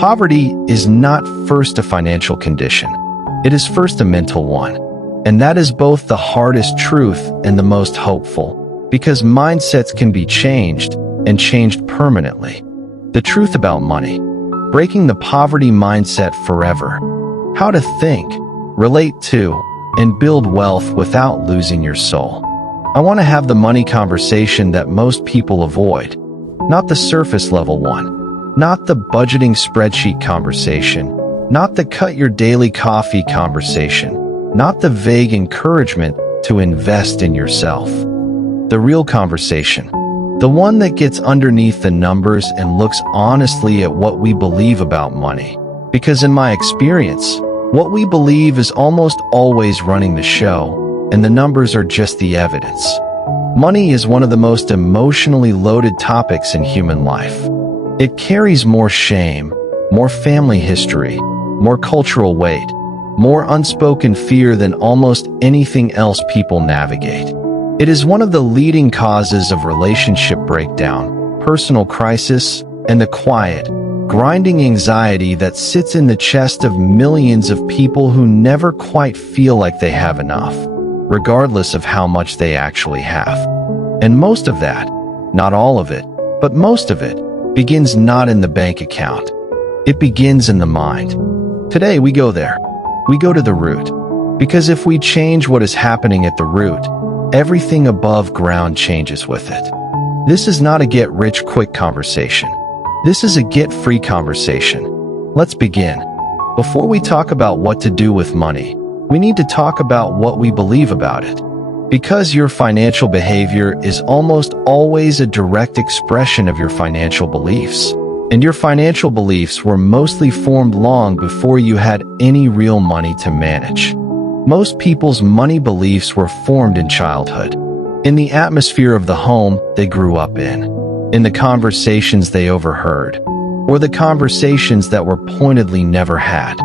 Poverty is not first a financial condition. It is first a mental one. And that is both the hardest truth and the most hopeful, because mindsets can be changed, and changed permanently. The truth about money. Breaking the poverty mindset forever. How to think, relate to, and build wealth without losing your soul. I want to have the money conversation that most people avoid. Not the surface level one. Not the budgeting spreadsheet conversation. Not the cut your daily coffee conversation. Not the vague encouragement to invest in yourself. The real conversation. The one that gets underneath the numbers and looks honestly at what we believe about money. Because in my experience, what we believe is almost always running the show, and the numbers are just the evidence. Money is one of the most emotionally loaded topics in human life. It carries more shame, more family history, more cultural weight, more unspoken fear than almost anything else people navigate. It is one of the leading causes of relationship breakdown, personal crisis, and the quiet, grinding anxiety that sits in the chest of millions of people who never quite feel like they have enough, regardless of how much they actually have. And most of that, not all of it, but most of it, begins not in the bank account. It begins in the mind. Today we go there. We go to the root. Because if we change what is happening at the root, everything above ground changes with it. This is not a get-rich-quick conversation. This is a get-free conversation. Let's begin. Before we talk about what to do with money, we need to talk about what we believe about it. Because your financial behavior is almost always a direct expression of your financial beliefs. And your financial beliefs were mostly formed long before you had any real money to manage. Most people's money beliefs were formed in childhood, in the atmosphere of the home they grew up in the conversations they overheard, or the conversations that were pointedly never had,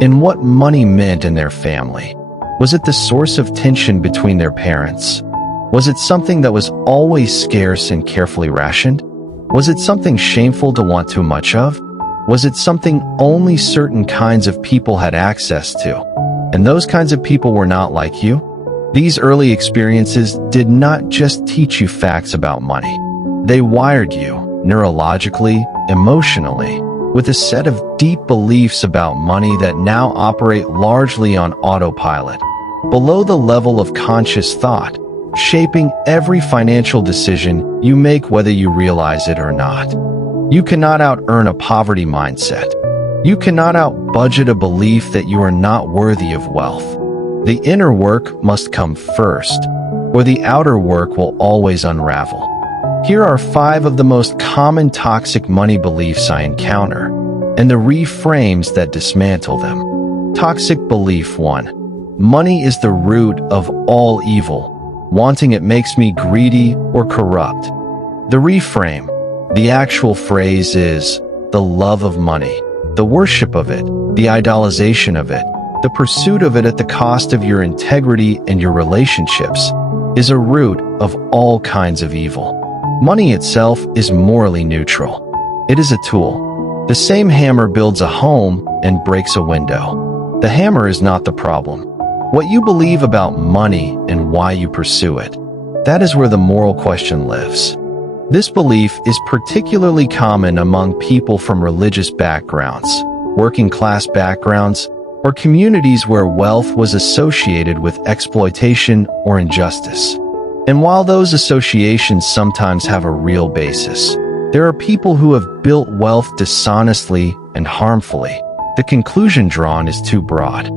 in what money meant in their family. Was it the source of tension between their parents? Was it something that was always scarce and carefully rationed? Was it something shameful to want too much of? Was it something only certain kinds of people had access to, and those kinds of people were not like you? These early experiences did not just teach you facts about money. They wired you, neurologically, emotionally, with a set of deep beliefs about money that now operate largely on autopilot, below the level of conscious thought, shaping every financial decision you make whether you realize it or not. You cannot out-earn a poverty mindset. You cannot out-budget a belief that you are not worthy of wealth. The inner work must come first, or the outer work will always unravel. Here are 5 of the most common toxic money beliefs I encounter, and the reframes that dismantle them. Toxic belief 1. Money is the root of all evil. Wanting it makes me greedy or corrupt. The reframe, the actual phrase is, the love of money, the worship of it, the idolization of it, the pursuit of it at the cost of your integrity and your relationships, is a root of all kinds of evil. Money itself is morally neutral. It is a tool. The same hammer builds a home and breaks a window. The hammer is not the problem. What you believe about money and why you pursue it, that is where the moral question lives. This belief is particularly common among people from religious backgrounds, working-class backgrounds, or communities where wealth was associated with exploitation or injustice. And while those associations sometimes have a real basis, there are people who have built wealth dishonestly and harmfully. The conclusion drawn is too broad.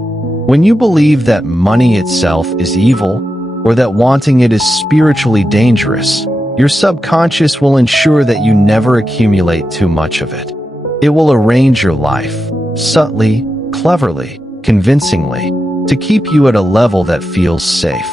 When you believe that money itself is evil, or that wanting it is spiritually dangerous, your subconscious will ensure that you never accumulate too much of it. It will arrange your life, subtly, cleverly, convincingly, to keep you at a level that feels safe,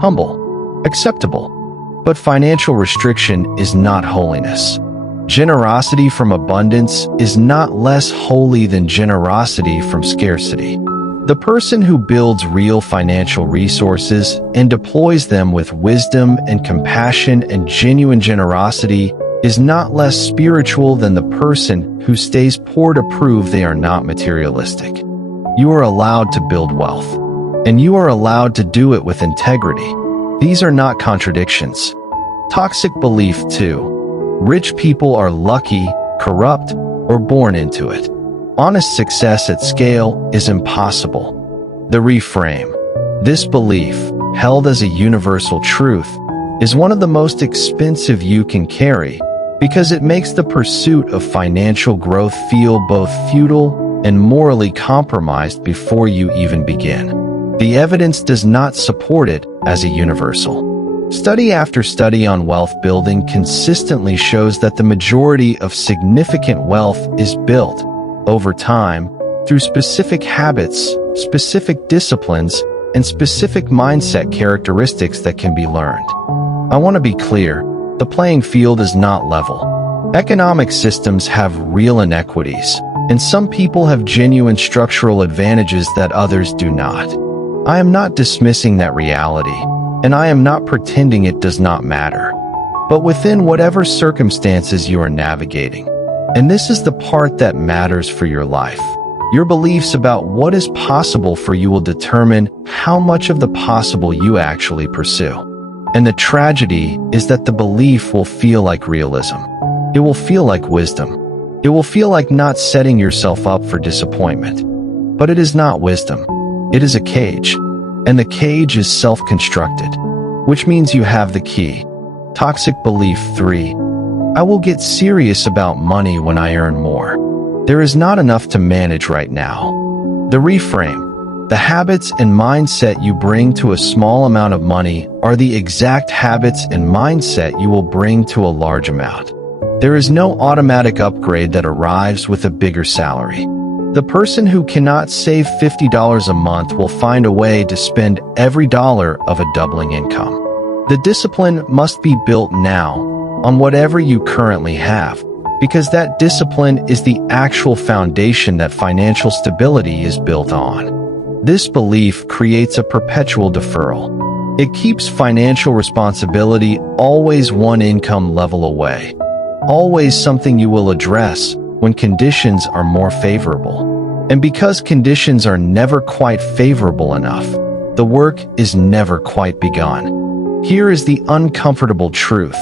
humble, acceptable. But financial restriction is not holiness. Generosity from abundance is not less holy than generosity from scarcity. The person who builds real financial resources and deploys them with wisdom and compassion and genuine generosity is not less spiritual than the person who stays poor to prove they are not materialistic. You are allowed to build wealth, and you are allowed to do it with integrity. These are not contradictions. Toxic belief 2. Rich people are lucky, corrupt, or born into it. Honest success at scale is impossible. The reframe. This belief, held as a universal truth, is one of the most expensive you can carry because it makes the pursuit of financial growth feel both futile and morally compromised before you even begin. The evidence does not support it as a universal. Study after study on wealth building consistently shows that the majority of significant wealth is built, over time, through specific habits, specific disciplines, and specific mindset characteristics that can be learned. I want to be clear, the playing field is not level. Economic systems have real inequities, and some people have genuine structural advantages that others do not. I am not dismissing that reality, and I am not pretending it does not matter. But within whatever circumstances you are navigating, and this is the part that matters for your life, your beliefs about what is possible for you will determine how much of the possible you actually pursue. And the tragedy is that the belief will feel like realism. It will feel like wisdom. It will feel like not setting yourself up for disappointment. But it is not wisdom. It is a cage. And the cage is self-constructed, which means you have the key. Toxic belief 3. I will get serious about money when I earn more. There is not enough to manage right now. The reframe. The habits and mindset you bring to a small amount of money are the exact habits and mindset you will bring to a large amount. There is no automatic upgrade that arrives with a bigger salary. The person who cannot save $50 a month will find a way to spend every dollar of a doubling income. The discipline must be built now on whatever you currently have, because that discipline is the actual foundation that financial stability is built on. This belief creates a perpetual deferral. It keeps financial responsibility always one income level away, always something you will address when conditions are more favorable. And because conditions are never quite favorable enough, the work is never quite begun. Here is the uncomfortable truth.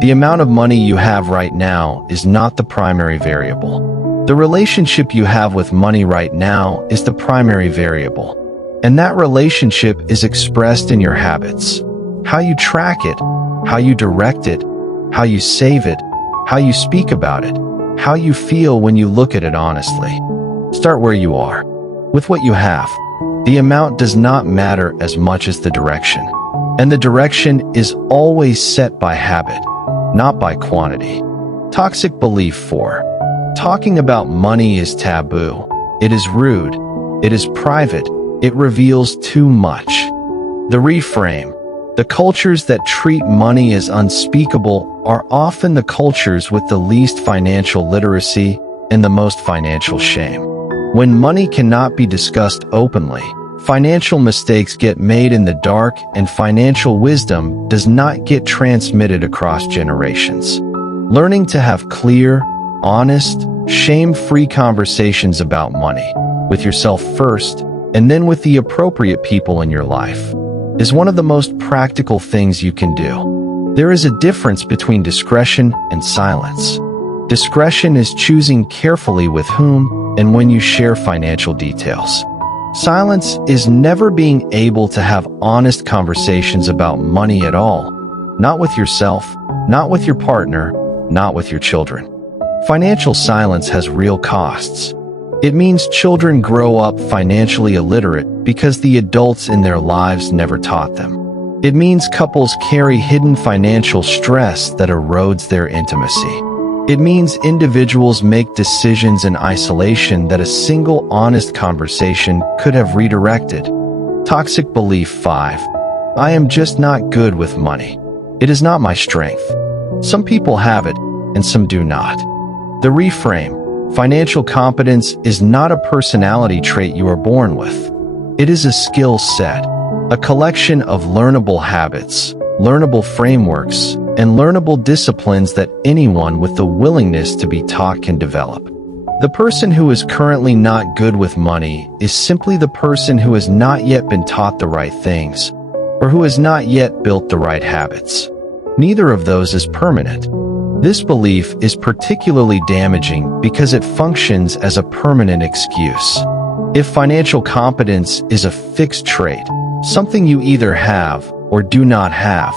The amount of money you have right now is not the primary variable. The relationship you have with money right now is the primary variable. And that relationship is expressed in your habits. How you track it, how you direct it, how you save it, how you speak about it, how you feel when you look at it honestly. Start where you are, with what you have. The amount does not matter as much as the direction. And the direction is always set by habit, not by quantity. Toxic belief 4. Talking about money is taboo. It is rude. It is private. It reveals too much. The reframe. The cultures that treat money as unspeakable are often the cultures with the least financial literacy and the most financial shame. When money cannot be discussed openly, financial mistakes get made in the dark, and financial wisdom does not get transmitted across generations. Learning to have clear, honest, shame-free conversations about money, with yourself first, and then with the appropriate people in your life, is one of the most practical things you can do. There is a difference between discretion and silence. Discretion is choosing carefully with whom and when you share financial details. Silence is never being able to have honest conversations about money at all, not with yourself, not with your partner, not with your children. Financial silence has real costs. It means children grow up financially illiterate because the adults in their lives never taught them. It means couples carry hidden financial stress that erodes their intimacy. It means individuals make decisions in isolation that a single honest conversation could have redirected. Toxic belief 5. I am just not good with money. It is not my strength. Some people have it, and some do not. The reframe. Financial competence is not a personality trait you are born with. It is a skill set, a collection of learnable habits, learnable frameworks, and learnable disciplines that anyone with the willingness to be taught can develop. The person who is currently not good with money is simply the person who has not yet been taught the right things, or who has not yet built the right habits. Neither of those is permanent. This belief is particularly damaging because it functions as a permanent excuse. If financial competence is a fixed trait, something you either have or do not have,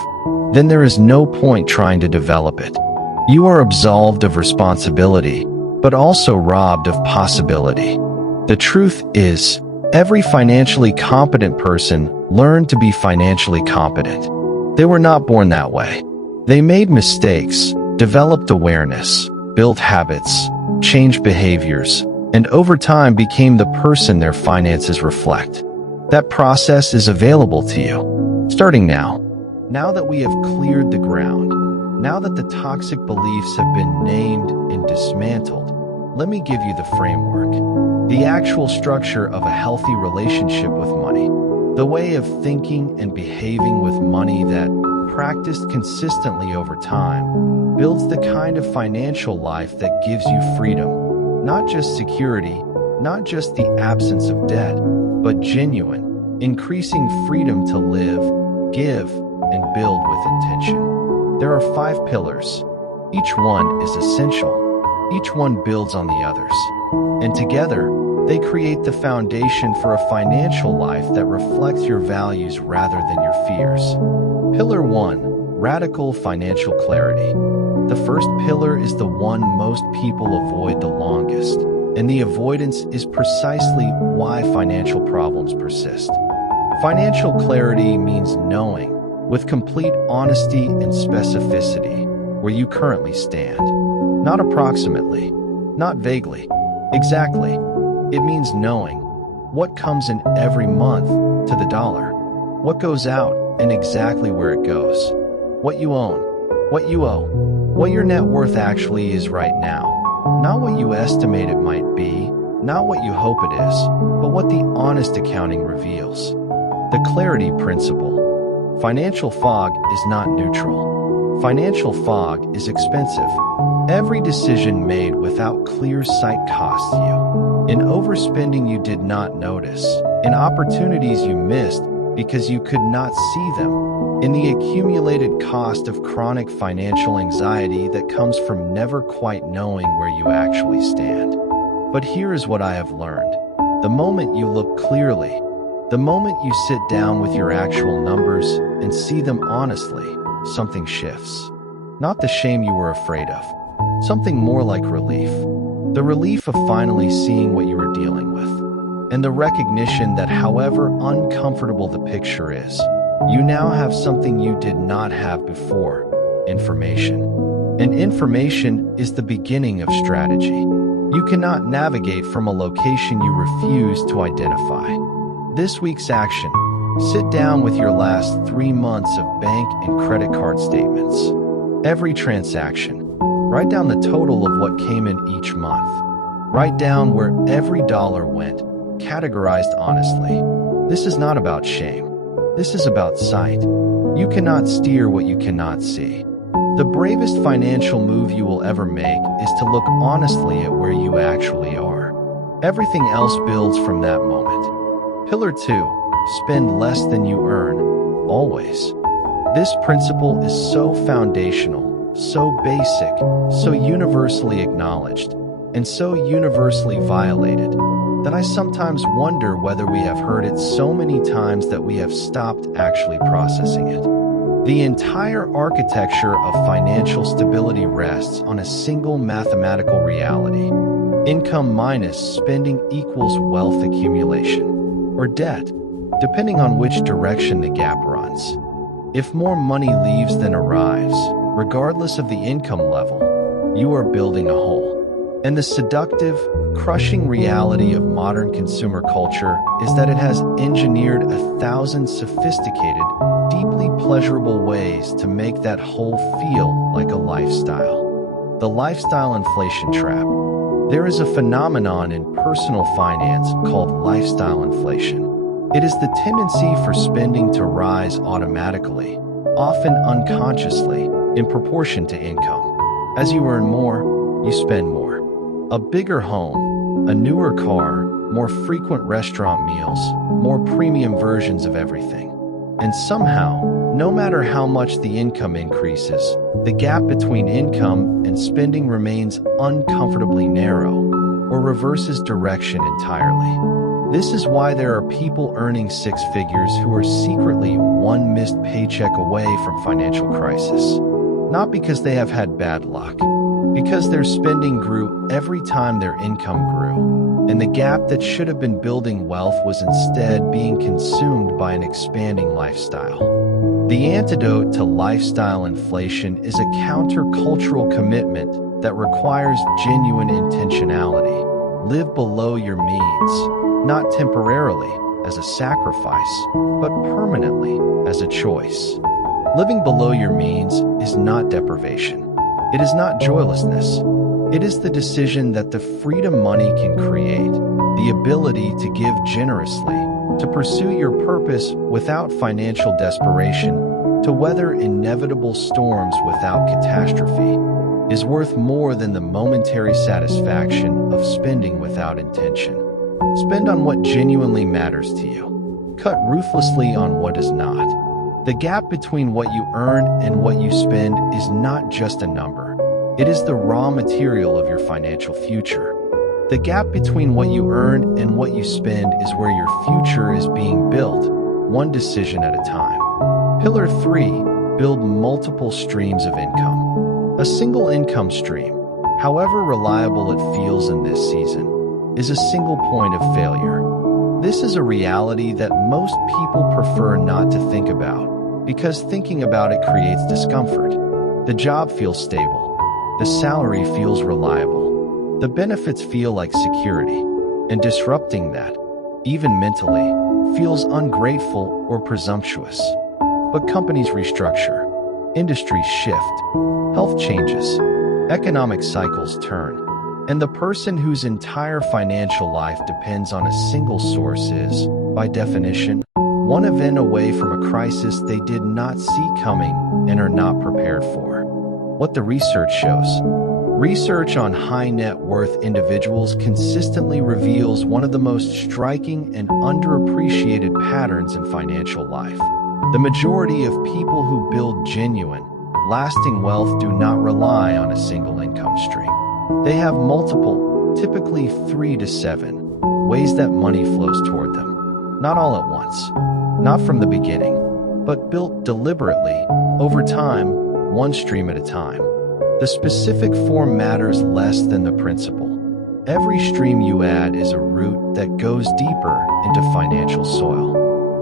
then there is no point trying to develop it. You are absolved of responsibility, but also robbed of possibility. The truth is, every financially competent person learned to be financially competent. They were not born that way. They made mistakes, developed awareness, built habits, changed behaviors, and over time became the person their finances reflect. That process is available to you, starting now. Now that we have cleared the ground, now that the toxic beliefs have been named and dismantled, let me give you the framework, the actual structure of a healthy relationship with money, the way of thinking and behaving with money that, practiced consistently over time, builds the kind of financial life that gives you freedom, not just security, not just the absence of debt, but genuine, increasing freedom to live, give, and build with intention. There are 5 pillars. Each one is essential. Each one builds on the others. And together, they create the foundation for a financial life that reflects your values rather than your fears. Pillar 1. Radical financial clarity. The first pillar is the one most people avoid the longest, and the avoidance is precisely why financial problems persist. Financial clarity means knowing, with complete honesty and specificity, where you currently stand. Not approximately, not vaguely, exactly. It means knowing what comes in every month to the dollar, what goes out and exactly where it goes, what you own, what you owe, what your net worth actually is right now, not what you estimate it might be, not what you hope it is, but what the honest accounting reveals. The clarity principle. Financial fog is not neutral. Financial fog is expensive. Every decision made without clear sight costs you. In overspending you did not notice, in opportunities you missed because you could not see them, in the accumulated cost of chronic financial anxiety that comes from never quite knowing where you actually stand. But here is what I have learned. The moment you look clearly, the moment you sit down with your actual numbers and see them honestly, something shifts. Not the shame you were afraid of, something more like relief. The relief of finally seeing what you were dealing with, and the recognition that however uncomfortable the picture is, you now have something you did not have before: information. And information is the beginning of strategy. You cannot navigate from a location you refuse to identify. This week's action: sit down with your last 3 months of bank and credit card statements. Every transaction. Write down the total of what came in each month. Write down where every dollar went, categorized honestly. This is not about shame. This is about sight. You cannot steer what you cannot see. The bravest financial move you will ever make is to look honestly at where you actually are. Everything else builds from that moment. Pillar 2. Spend less than you earn, always. This principle is so foundational, so basic, so universally acknowledged, and so universally violated, that I sometimes wonder whether we have heard it so many times that we have stopped actually processing it. The entire architecture of financial stability rests on a single mathematical reality. Income minus spending equals wealth accumulation, or debt, depending on which direction the gap runs. If more money leaves than arrives, regardless of the income level, you are building a hole. And the seductive, crushing reality of modern consumer culture is that it has engineered 1,000 sophisticated, deeply pleasurable ways to make that hole feel like a lifestyle. The lifestyle inflation trap. There is a phenomenon in personal finance called lifestyle inflation. It is the tendency for spending to rise automatically, often unconsciously, in proportion to income. As you earn more, you spend more. A bigger home, a newer car, more frequent restaurant meals, more premium versions of everything. And somehow, no matter how much the income increases, the gap between income and spending remains uncomfortably narrow or reverses direction entirely. This is why there are people earning six figures who are secretly one missed paycheck away from financial crisis. Not because they have had bad luck, because their spending grew every time their income grew, and the gap that should have been building wealth was instead being consumed by an expanding lifestyle. The antidote to lifestyle inflation is a countercultural commitment that requires genuine intentionality. Live below your means, not temporarily as a sacrifice, but permanently as a choice. Living below your means is not deprivation. It is not joylessness. It is the decision that the freedom money can create, the ability to give generously, to pursue your purpose without financial desperation, to weather inevitable storms without catastrophe, is worth more than the momentary satisfaction of spending without intention. Spend on what genuinely matters to you. Cut ruthlessly on what is not. The gap between what you earn and what you spend is not just a number. It is the raw material of your financial future. The gap between what you earn and what you spend is where your future is being built, one decision at a time. Pillar 3, build multiple streams of income. A single income stream, however reliable it feels in this season, is a single point of failure. This is a reality that most people prefer not to think about, because thinking about it creates discomfort. The job feels stable. The salary feels reliable. The benefits feel like security. And disrupting that, even mentally, feels ungrateful or presumptuous. But companies restructure. Industries shift. Health changes. Economic cycles turn. And the person whose entire financial life depends on a single source is, by definition, one event away from a crisis they did not see coming and are not prepared for. What the research shows. Research on high net worth individuals consistently reveals one of the most striking and underappreciated patterns in financial life. The majority of people who build genuine, lasting wealth do not rely on a single income stream. They have multiple, typically 3 to 7, ways that money flows toward them. Not all at once, not from the beginning, but built deliberately, over time, one stream at a time. The specific form matters less than the principle. Every stream you add is a root that goes deeper into financial soil.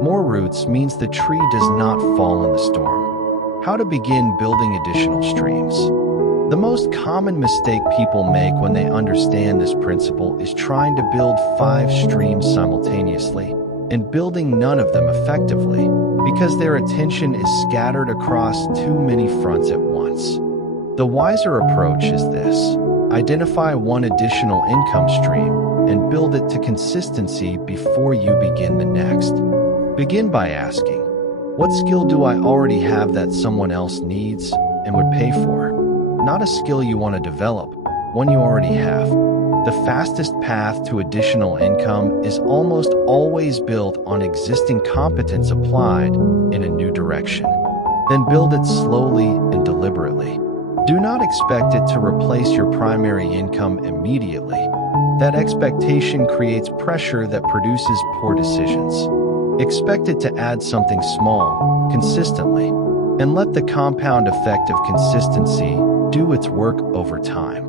More roots means the tree does not fall in the storm. How to begin building additional streams. The most common mistake people make when they understand this principle is trying to build 5 streams simultaneously and building none of them effectively because their attention is scattered across too many fronts at once. The wiser approach is this: identify one additional income stream and build it to consistency before you begin the next. Begin by asking, what skill do I already have that someone else needs and would pay for? Not a skill you want to develop, one you already have. The fastest path to additional income is almost always built on existing competence applied in a new direction. Then build it slowly and deliberately. Do not expect it to replace your primary income immediately. That expectation creates pressure that produces poor decisions. Expect it to add something small, consistently, and let the compound effect of consistency do its work over time.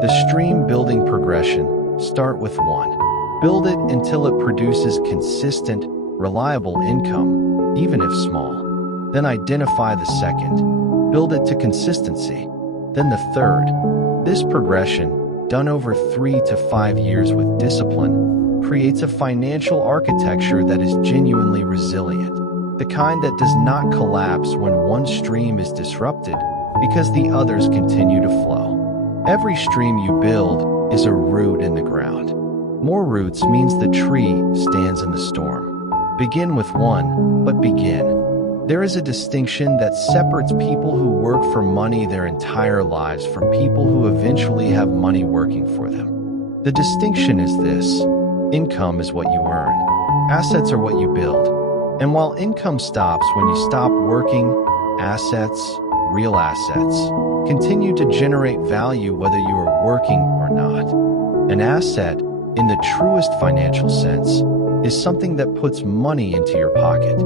The stream building progression: start with 1. Build it until it produces consistent, reliable income, even if small. Then identify the 2nd. Build it to consistency. Then the 3rd. This progression, done over 3 to 5 years with discipline, creates a financial architecture that is genuinely resilient, the kind that does not collapse when one stream is disrupted because the others continue to flow. Every stream you build is a root in the ground. More roots means the tree stands in the storm. Begin with 1, but begin. There is a distinction that separates people who work for money their entire lives from people who eventually have money working for them. The distinction is this: income is what you earn, assets are what you build. And while income stops when you stop working, assets, real assets, continue to generate value whether you are working or not. An asset, in the truest financial sense, is something that puts money into your pocket.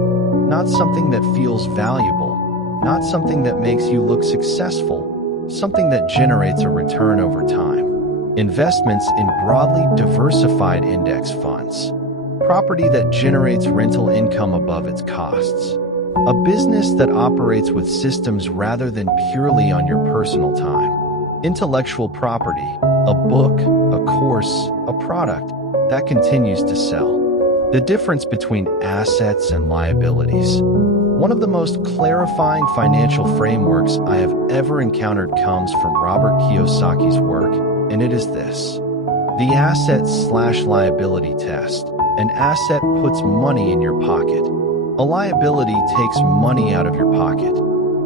Not something that feels valuable, not something that makes you look successful, something that generates a return over time. Investments in broadly diversified index funds. Property that generates rental income above its costs. A business that operates with systems rather than purely on your personal time. Intellectual property, a book, a course, a product that continues to sell. The difference between assets and liabilities. One of the most clarifying financial frameworks I have ever encountered comes from Robert Kiyosaki's work, and it is this: the asset/liability test. An asset puts money in your pocket. A liability takes money out of your pocket.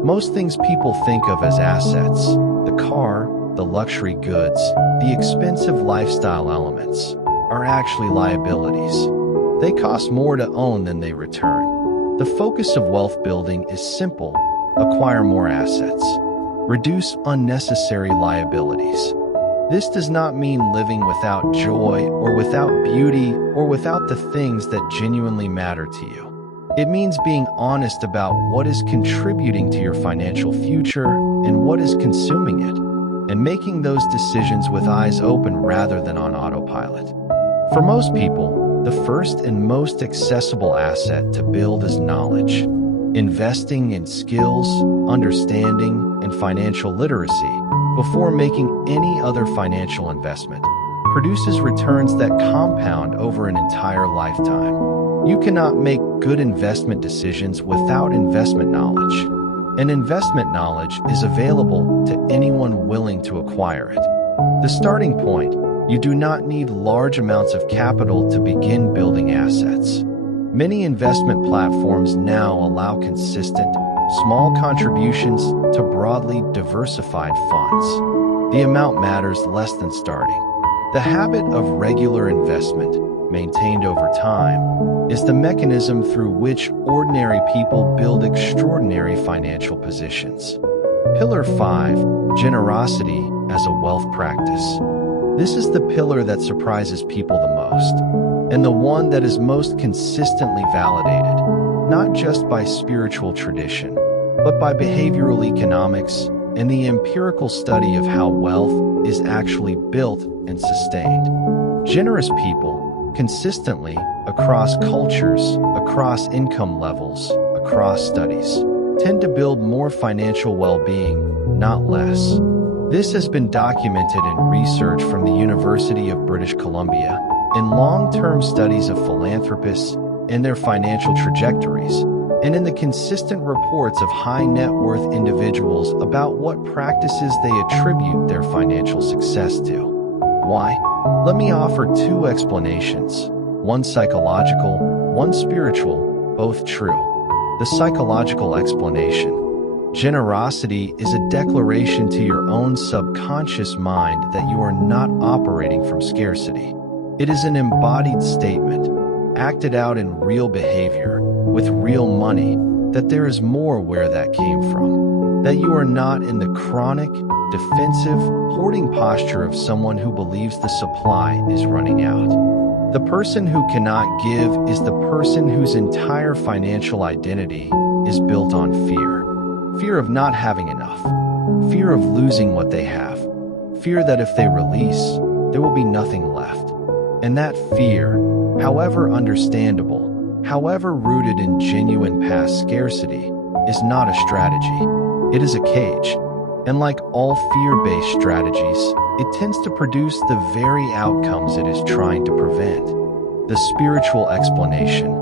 Most things people think of as assets, the car, the luxury goods, the expensive lifestyle elements, are actually liabilities. They cost more to own than they return. The focus of wealth building is simple: acquire more assets. Reduce unnecessary liabilities. This does not mean living without joy or without beauty or without the things that genuinely matter to you. It means being honest about what is contributing to your financial future and what is consuming it, and making those decisions with eyes open rather than on autopilot. For most people, the first and most accessible asset to build is knowledge. Investing in skills, understanding, and financial literacy before making any other financial investment produces returns that compound over an entire lifetime. You cannot make good investment decisions without investment knowledge, and investment knowledge is available to anyone willing to acquire it. The starting point: you do not need large amounts of capital to begin building assets. Many investment platforms now allow consistent, small contributions to broadly diversified funds. The amount matters less than starting. The habit of regular investment, maintained over time, is the mechanism through which ordinary people build extraordinary financial positions. Pillar 5. Generosity as a wealth practice. This is the pillar that surprises people the most, and the one that is most consistently validated, not just by spiritual tradition, but by behavioral economics and the empirical study of how wealth is actually built and sustained. Generous people, consistently, across cultures, across income levels, across studies, tend to build more financial well-being, not less. This has been documented in research from the University of British Columbia, in long-term studies of philanthropists and their financial trajectories, and in the consistent reports of high-net-worth individuals about what practices they attribute their financial success to. Why? Let me offer two explanations, one psychological, one spiritual, both true. The psychological explanation. Generosity is a declaration to your own subconscious mind that you are not operating from scarcity. It is an embodied statement, acted out in real behavior, with real money, that there is more where that came from. That you are not in the chronic, defensive, hoarding posture of someone who believes the supply is running out. The person who cannot give is the person whose entire financial identity is built on fear. Fear of not having enough. Fear of losing what they have. Fear that if they release, there will be nothing left. And that fear, however understandable, however rooted in genuine past scarcity, is not a strategy. It is a cage. And like all fear-based strategies, it tends to produce the very outcomes it is trying to prevent. The spiritual explanation.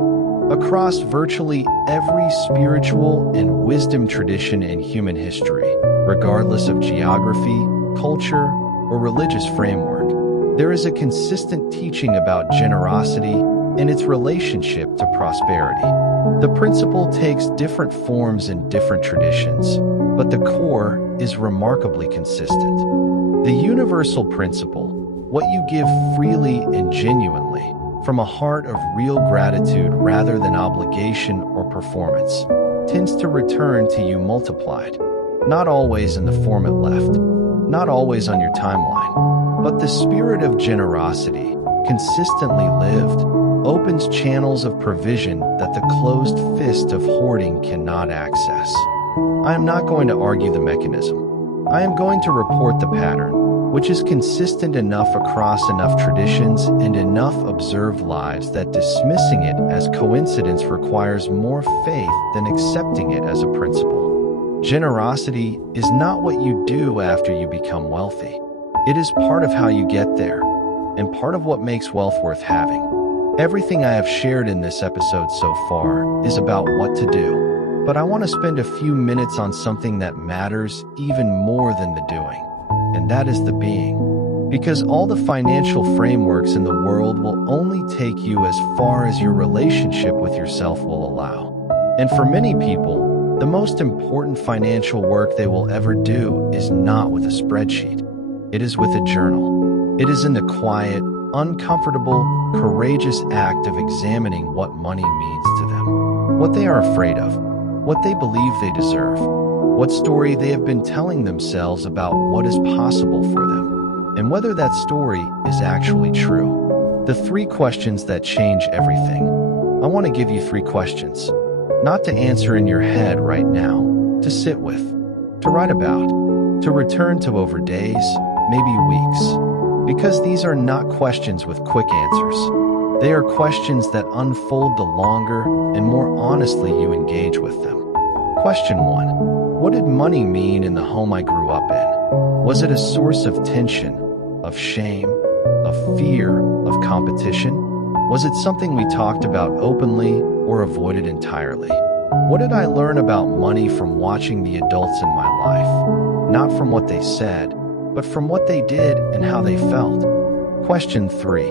Across virtually every spiritual and wisdom tradition in human history, regardless of geography, culture, or religious framework, there is a consistent teaching about generosity and its relationship to prosperity. The principle takes different forms in different traditions, but the core is remarkably consistent. The universal principle, what you give freely and genuinely, from a heart of real gratitude rather than obligation or performance, tends to return to you multiplied. Not always in the form it left, not always on your timeline, but the spirit of generosity, consistently lived, opens channels of provision that the closed fist of hoarding cannot access. I am not going to argue the mechanism. I am going to report the pattern, which is consistent enough across enough traditions and enough observed lives that dismissing it as coincidence requires more faith than accepting it as a principle. Generosity is not what you do after you become wealthy. It is part of how you get there, and part of what makes wealth worth having. Everything I have shared in this episode so far is about what to do, but I want to spend a few minutes on something that matters even more than the doing, and that is the being. Because all the financial frameworks in the world will only take you as far as your relationship with yourself will allow. And for many people, the most important financial work they will ever do is not with a spreadsheet. It is with a journal. It is in the quiet, uncomfortable, courageous act of examining what money means to them, what they are afraid of, what they believe they deserve, what story they have been telling themselves about what is possible for them, and whether that story is actually true. The 3 questions that change everything. I want to give you 3 questions. Not to answer in your head right now, to sit with, to write about, to return to over days, maybe weeks. Because these are not questions with quick answers. They are questions that unfold the longer and more honestly you engage with them. Question 1. What did money mean in the home I grew up in? Was it a source of tension, of shame, of fear, of competition? Was it something we talked about openly or avoided entirely? What did I learn about money from watching the adults in my life? Not from what they said, but from what they did and how they felt. Question 3.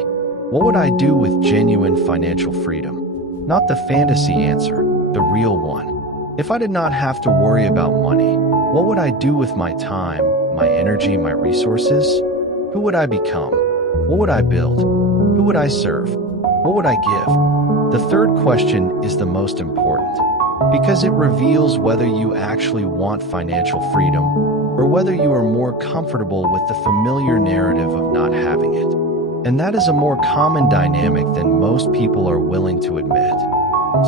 What would I do with genuine financial freedom? Not the fantasy answer, the real one. If I did not have to worry about money, what would I do with my time, my energy, my resources? Who would I become? What would I build? Who would I serve? What would I give? The third question is the most important, because it reveals whether you actually want financial freedom or whether you are more comfortable with the familiar narrative of not having it. And that is a more common dynamic than most people are willing to admit.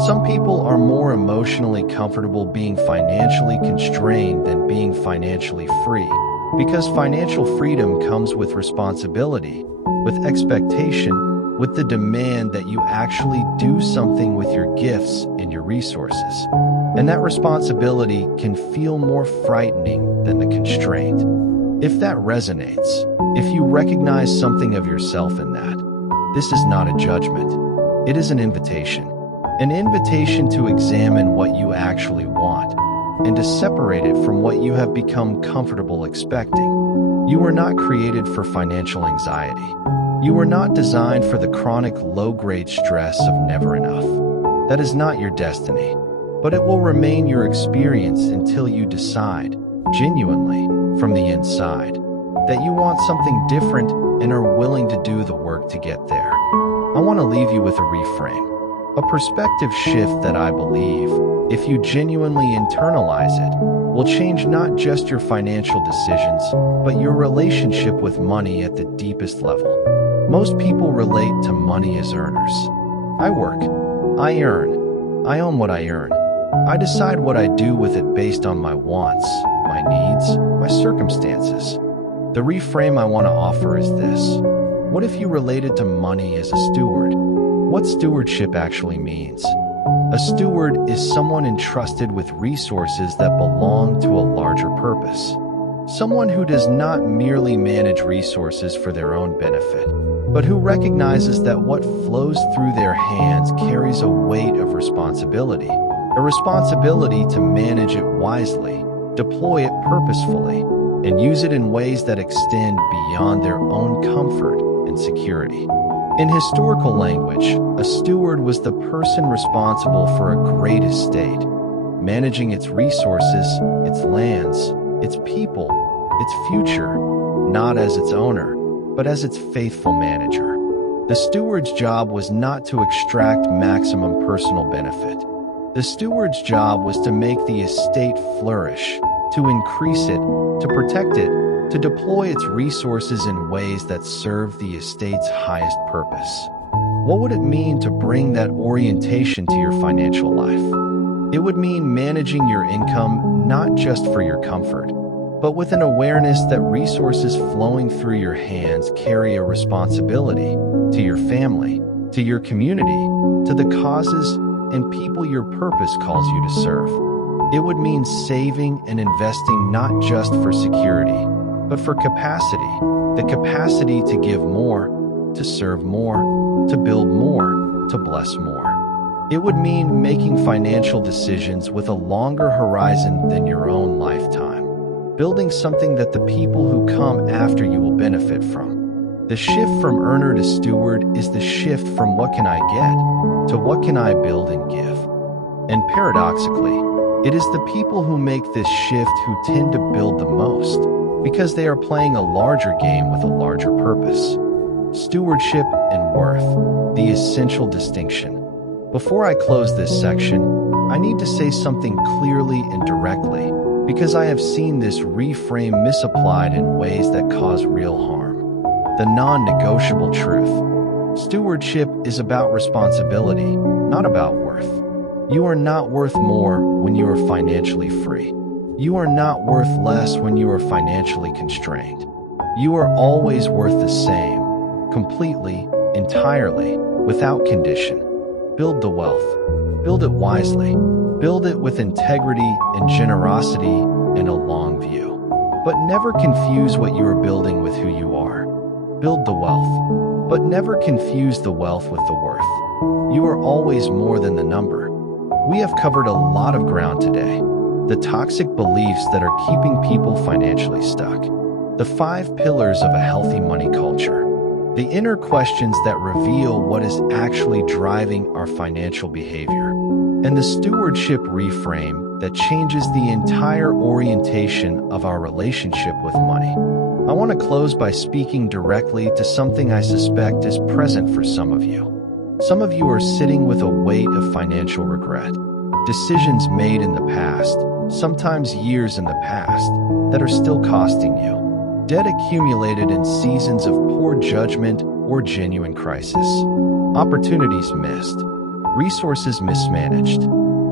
Some people are more emotionally comfortable being financially constrained than being financially free, because financial freedom comes with responsibility, with expectation, with the demand that you actually do something with your gifts and your resources. And that responsibility can feel more frightening than the constraint. If that resonates, if you recognize something of yourself in that, this is not a judgment. It is an invitation to examine what you actually want and to separate it from what you have become comfortable expecting. You were not created for financial anxiety. You were not designed for the chronic low-grade stress of never enough. That is not your destiny, but it will remain your experience until you decide, genuinely, from the inside, that you want something different and are willing to do the work to get there. I want to leave you with a reframe, a perspective shift that I believe, if you genuinely internalize it, will change not just your financial decisions, but your relationship with money at the deepest level. Most people relate to money as earners. I work, I earn, I own what I earn. I decide what I do with it based on my wants, my needs, my circumstances. The reframe I want to offer is this. What if you related to money as a steward? What stewardship actually means? A steward is someone entrusted with resources that belong to a larger purpose. Someone who does not merely manage resources for their own benefit, but who recognizes that what flows through their hands carries a weight of responsibility, a responsibility to manage it wisely, deploy it purposefully, and use it in ways that extend beyond their own comfort and security. In historical language, a steward was the person responsible for a great estate, managing its resources, its lands, its people, its future, not as its owner, but as its faithful manager. The steward's job was not to extract maximum personal benefit. The steward's job was to make the estate flourish, to increase it, to protect it, to deploy its resources in ways that serve the estate's highest purpose. What would it mean to bring that orientation to your financial life? It would mean managing your income not just for your comfort, but with an awareness that resources flowing through your hands carry a responsibility to your family, to your community, to the causes and people your purpose calls you to serve. It would mean saving and investing not just for security, but for capacity, the capacity to give more, to serve more, to build more, to bless more. It would mean making financial decisions with a longer horizon than your own lifetime, building something that the people who come after you will benefit from. The shift from earner to steward is the shift from what can I get to what can I build and give. And paradoxically, it is the people who make this shift who tend to build the most, because they are playing a larger game with a larger purpose. Stewardship and worth, the essential distinction. Before I close this section, I need to say something clearly and directly, because I have seen this reframe misapplied in ways that cause real harm. The non-negotiable truth. Stewardship is about responsibility, not about worth. You are not worth more when you are financially free. You are not worth less when you are financially constrained. You are always worth the same, completely, entirely, without condition. Build the wealth. Build it wisely. Build it with integrity and generosity and a long view. But never confuse what you are building with who you are. Build the wealth, but never confuse the wealth with the worth. You are always more than the number. We have covered a lot of ground today. The toxic beliefs that are keeping people financially stuck. The 5 pillars of a healthy money culture. The inner questions that reveal what is actually driving our financial behavior. And the stewardship reframe that changes the entire orientation of our relationship with money. I want to close by speaking directly to something I suspect is present for some of you. Some of you are sitting with a weight of financial regret. Decisions made in the past, sometimes years in the past, that are still costing you. Debt accumulated in seasons of poor judgment or genuine crisis. Opportunities missed. Resources mismanaged.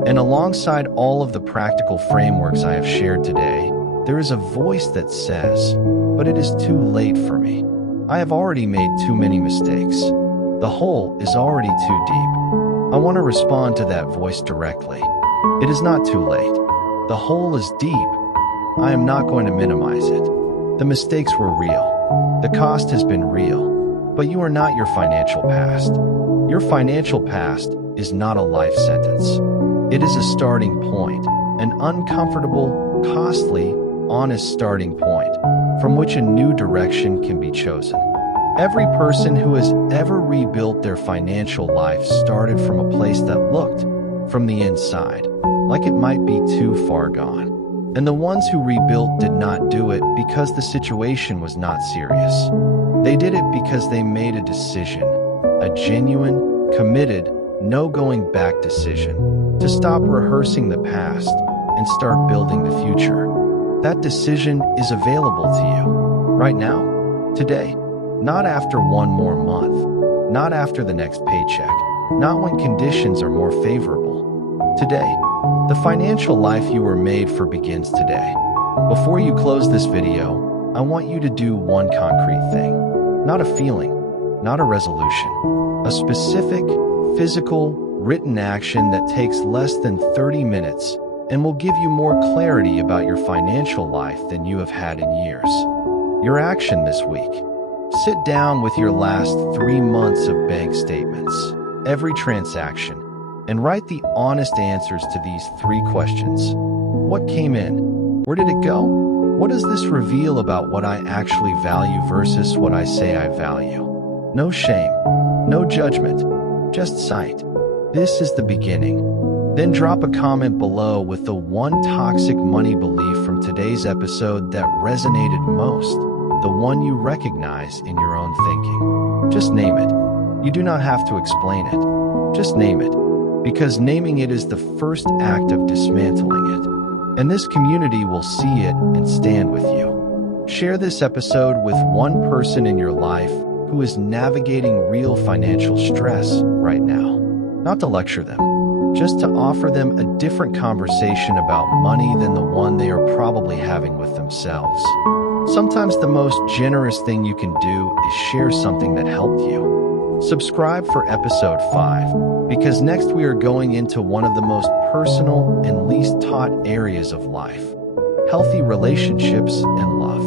And alongside all of the practical frameworks I have shared today, there is a voice that says, "But it is too late for me. I have already made too many mistakes. The hole is already too deep." I want to respond to that voice directly. It is not too late. The hole is deep. I am not going to minimize it. The mistakes were real. The cost has been real. But you are not your financial past. Your financial past is not a life sentence. It is a starting point, an uncomfortable, costly, honest starting point from which a new direction can be chosen. Every person who has ever rebuilt their financial life started from a place that looked, from the inside, like it might be too far gone. And the ones who rebuilt did not do it because the situation was not serious. They did it because they made a decision, a genuine, committed, no going back decision, to stop rehearsing the past and start building the future. That decision is available to you right now, today, not after one more month, not after the next paycheck, not when conditions are more favorable. Today, the financial life you were made for begins today. Before you close this video, I want you to do one concrete thing. Not a feeling, not a resolution. A specific, physical, written action that takes less than 30 minutes and will give you more clarity about your financial life than you have had in years. Your action this week. Sit down with your last 3 months of bank statements, every transaction, and write the honest answers to these 3 questions. What came in? Where did it go? What does this reveal about what I actually value versus what I say I value? No shame, no judgment, just sight. This is the beginning. Then drop a comment below with the one toxic money belief from today's episode that resonated most, the one you recognize in your own thinking. Just name it. You do not have to explain it. Just name it, because naming it is the first act of dismantling it. And this community will see it and stand with you. Share this episode with one person in your life who is navigating real financial stress right now. Not to lecture them, just to offer them a different conversation about money than the one they are probably having with themselves. Sometimes the most generous thing you can do is share something that helped you. Subscribe for episode 5, because next we are going into one of the most personal and least taught areas of life: healthy relationships and love.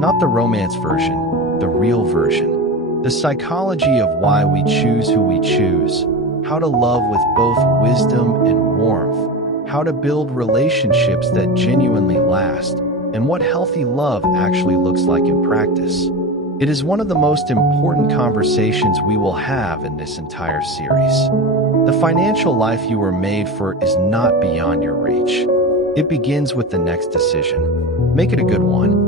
Not the romance version, the real version. The psychology of why we choose who we choose, how to love with both wisdom and warmth, how to build relationships that genuinely last, and what healthy love actually looks like in practice. It is one of the most important conversations we will have in this entire series. The financial life you were made for is not beyond your reach. It begins with the next decision. Make it a good one.